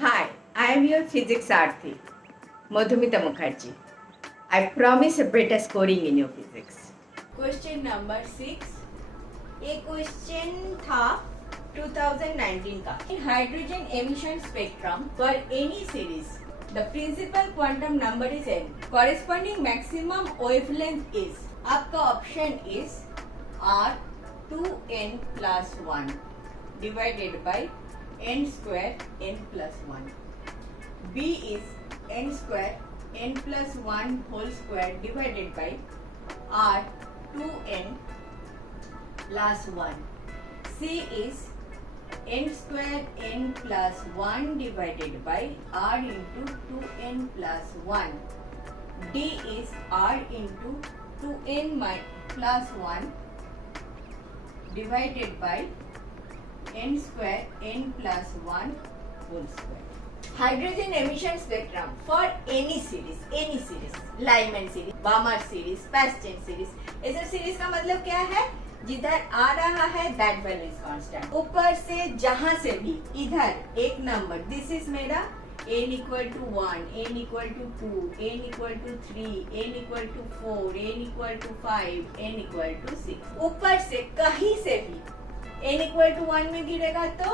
Hi, I am your physics Arthi, Madhumita Mukherjee. I promise a better scoring in your physics. Question number 6। ये question था 2019 का। In hydrogen emission spectrum for any series the principal quantum number is n, corresponding maximum wavelength is, आपका option is r 2n plus 1 divided by n square n plus 1, b is n square n plus 1 whole square divided by r 2n plus 1, c is n square n plus 1 divided by r into 2n plus 1, d is r into 2n plus 1 divided by n square n plus 1 whole square. Hydrogen emission spectrum for any series, Lyman series, Balmer series, Paschen series. ऐसे series का मतलब क्या है? जिधर आ रहा है that value is constant. ऊपर से जहां से भी इधर एक नंबर, दिस इज मेरा n equal to 1, n equal to 2, n equal to 3, n equal to 4, n equal to 5, n equal to 6। ऊपर से कहीं से भी n equal to 1 में गिरेगा तो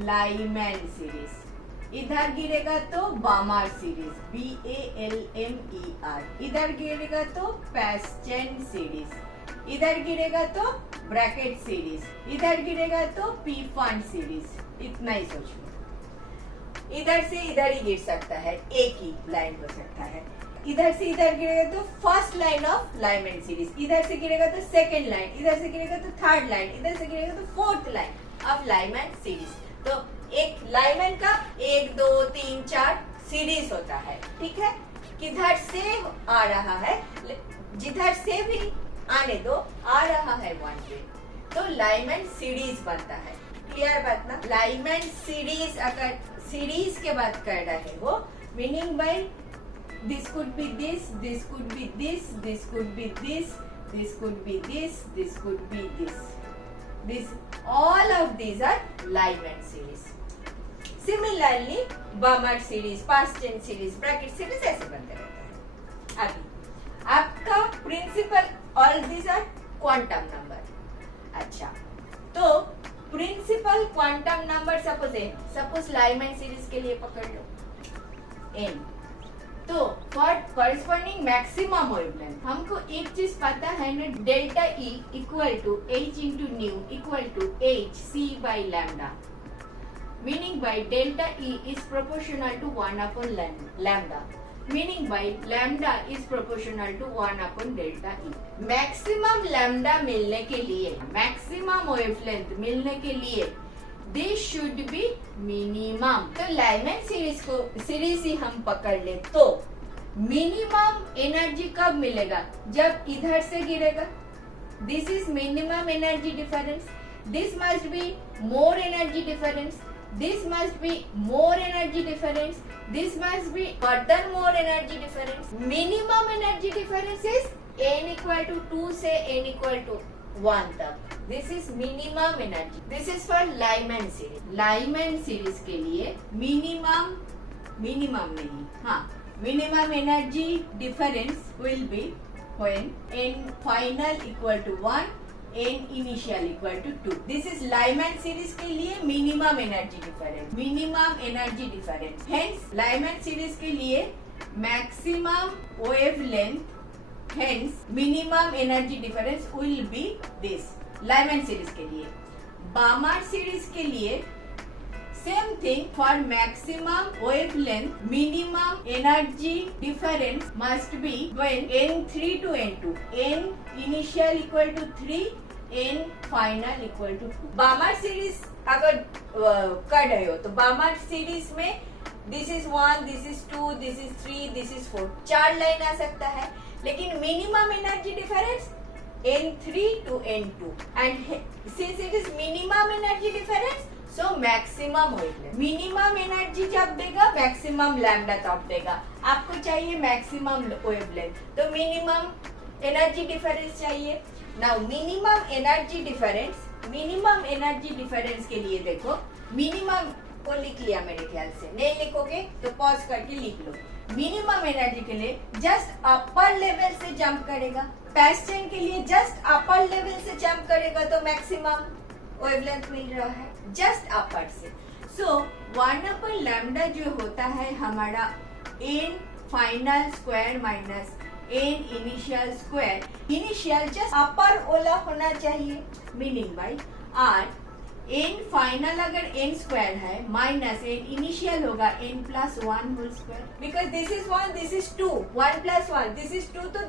लाइमैन सीरीज, इधर गिरेगा तो बामर सीरीज BALMER, इधर गिरेगा तो पैस्टेन सीरीज, इधर गिरेगा तो ब्रैकेट सीरीज, इधर गिरेगा तो पीफान सीरीज। इतना ही सोच लो। इधर से इधर ही गिर सकता है, एक ही लाइन हो सकता है। इधर से इधर गिरेगा तो first line of Lyman series, इधर से गिरेगा तो सेकेंड लाइन, इधर से गिरेगा तो थर्ड लाइन, इधर से गिरेगा तो fourth line of Lyman series. तो एक लाइमैन का 1 2 3 4 सीरीज होता है, ठीक है। किधर से आ रहा है, जिधर से भी आने दो, आ रहा है 1 पे, तो लाइमैन सीरीज बनता है। क्लियर बात ना? लाइमैन सीरीज, अगर सीरीज के बात कर रहे हो, meaning by this could be this, this could be this, this could be this, this could be this, this could be this, all of these are Lyman series. Similarly, Baumol series, Paschen series, bracket series ऐसे बनते रहते हैं। अभी आपका principal, all these are quantum number। अच्छा, तो principal quantum number suppose Lyman series के लिए पकड़ लो n, तो फॉर कॉरेस्पॉन्डिंग मैक्सिमम वेवलेंथ हमको एक चीज पता है ना, delta E equal to h into nu equal to h c by lambda, meaning by delta E is proportional to 1 upon lambda, meaning by lambda is proportional to 1 upon delta E। Maximum lambda मिलने के लिए, maximum wavelength मिलने के लिए this should be minimum. तो Lyman series ही हम पकड़ ले तो मिनिमम एनर्जी कब मिलेगा? जब इधर से गिरेगा। This is minimum energy difference, this must be more energy difference, this must be more energy difference, this must be further more energy difference. Minimum energy difference is n equal to 2 से n equal to 1 तक। This is minimum energy. This is for Lyman series. Lyman series के लिए minimum नहीं, हाँ, minimum energy difference will be when n final equal to 1, n initial equal to 2। This is Lyman series के लिए minimum energy difference, minimum energy difference. Hence Lyman series के लिए maximum wavelength, hence minimum energy difference will be this। Lyman series के लिए। Balmer series के लिए same thing, for maximum wavelength minimum energy difference must be when n3 to n2, n initial equal to 3, n final equal to 2। Balmer series अगर कर रहे हो तो Balmer series में this is 1, this is 2, this is 3, this is 4, 4 line आ सकता है। लेकिन minimum energy difference n3 to n2 and since it is minimum energy difference, so maximum wavelength. Minimum energy जब देगा मैक्सिमम लैम्डा तब देगा। आपको चाहिए मैक्सिमम वेवलेंथ, तो मिनिमम एनर्जी डिफरेंस चाहिए। नाउ मिनिमम एनर्जी डिफरेंस के लिए देखो, मिनिमम वो लिख लिया मेरे ख्याल से, नहीं लिखोगे तो पॉज करके लिख लो। मिनिमम एनर्जी के लिए जस्ट अपर लेवल से जंप करेगा, पैस चेन के लिए जस्ट अपर लेवल से जंप करेगा तो मैक्सिमम वेवलेंथ मिल रहा है जस्ट अपर से। सो 1/λ जो होता है हमारा n final square minus n initial square, initial just upper ओला होना चाहिए, meaning by r n final अगर n स्क्वायर है माइनस n इनिशियल होगा n plus 1 whole square, because this is 1 this is 2, 1 plus 1 this is 2, तो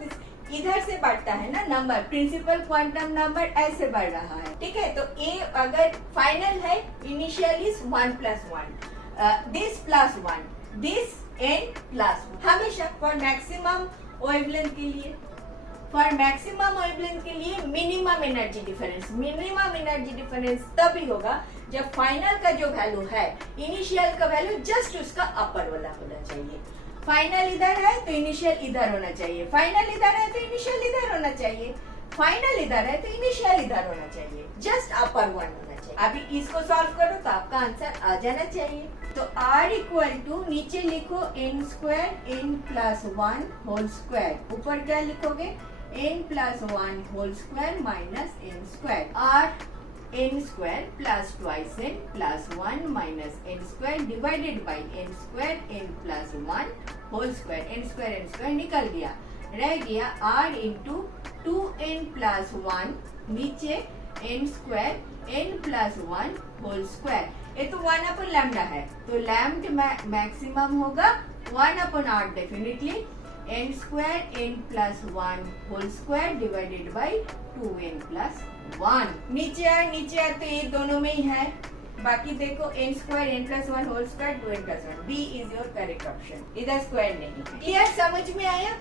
इधर से बढ़ता है ना नंबर, प्रिंसिपल क्वांटम नंबर ऐसे बढ़ रहा है, ठीक है। तो a अगर फाइनल है initial is 1 plus 1, this plus 1, this n plus 1, हमेशा फॉर मैक्सिमम वेवलेंथ के लिए, फॉर मैक्सिमम वेवलेंथ के लिए minimum energy difference, minimum energy difference तभी होगा जब फाइनल का जो वैल्यू है इनिशियल का वैल्यू जस्ट उसका अपर वाला होना चाहिए। फाइनल इधर है तो इनिशियल इधर होना चाहिए, फाइनल इधर है तो इनिशियल इधर होना चाहिए, फाइनल इधर है तो इनिशियल इधर होना चाहिए, जस्ट अपर वन होना चाहिए। अभी इसको सॉल्व करो तो आपका आंसर आ जाना चाहिए। तो r इक्वल टू नीचे लिखो n square n plus 1 whole square, ऊपर क्या लिखोगे n plus 1 whole square minus n square, r n square plus twice n plus 1 minus n square divided by n square n plus 1 whole square, n square निकल गया, रह गया r into 2n plus 1 नीचे n square n plus 1 whole square. ये तो 1/λ है तो lambda maximum होगा 1/r definitely, n square n plus 1 whole square divided by 2n plus 1। नीचे आ तो ये दोनों में ही है, बाकी देखो n square n plus 1 whole square 2n plus 1, B is your correct option, इधर स्क्वायर नहीं। क्लियर, समझ में आया?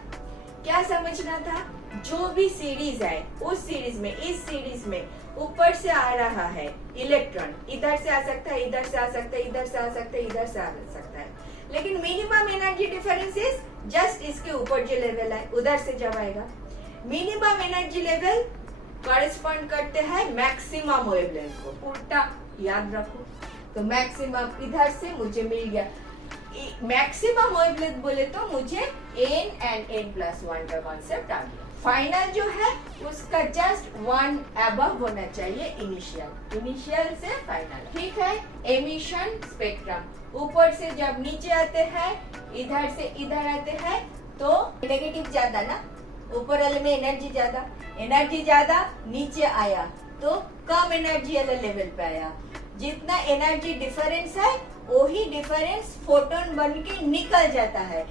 क्या समझना था? जो भी सीरीज है उस सीरीज में, इस सीरीज में ऊपर से आ रहा है इलेक्ट्रॉन, इधर से आ सकता है, इधर से आ सकता है, इधर से आ सकता है, इधर से आ सकता है, लेकिन minimum energy difference is just इसके ऊपर जो लेवल है उधर से जब आएगा। मिनिमम एनर्जी लेवल कॉरेस्पॉन्ड करते हैं मैक्सिमम वेवलेंथ को, उल्टा याद रखो। तो मैक्सिमम इधर से मुझे मिल गया, मैक्सिमम वेवलेंथ बोले तो मुझे n एंड n प्लस 1 का कॉन्सेप्ट आ गया। फाइनल जो है उसका जस्ट 1 अबव होना चाहिए इनिशियल, इनिशियल से फाइनल, ठीक है। एमिशन स्पेक्ट्रम ऊपर से जब नीचे आते हैं, इधर से इधर आते हैं तो नेगेटिव ज्यादा ना, ऊपर वाले में एनर्जी ज्यादा नीचे आया तो कम एनर्जी वाले लेवल पे आया। जितना एनर्जी डिफरेंस है वही डिफरेंस फोटोन बन के निकल जाता है,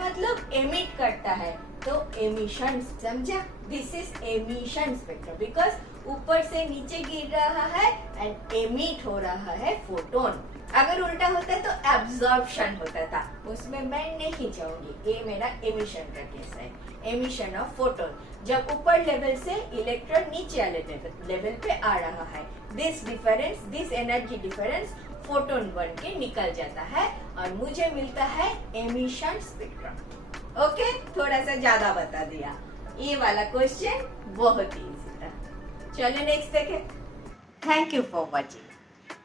मतलब एमिट करता है, तो एमिशन, समझा? This is emission spectrum, because ऊपर से नीचे गिर रहा है एंड एमिट हो रहा है फोटोन। अगर उल्टा होता है तो एब्जॉर्प्शन होता था, उसमें मैं नहीं जाऊंगी, ये मेरा एमिशन का केस है, एमिशन ऑफ फोटोन। जब ऊपर लेवल से इलेक्ट्रॉन नीचे वाले लेवल पे आ रहा है, this difference, this energy difference photon बन के निकल जाता है और मुझे मिलता है एमिशन स्पेक्ट्रम। ओके, थोड़ा सा ज्यादा बता दिया, ये वाला क्वेश्चन बहुत इजी था। चलो नेक्स्ट देखें। Thank you for watching.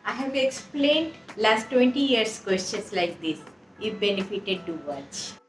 I have explained last 20 years questions like this. If benefited, do watch.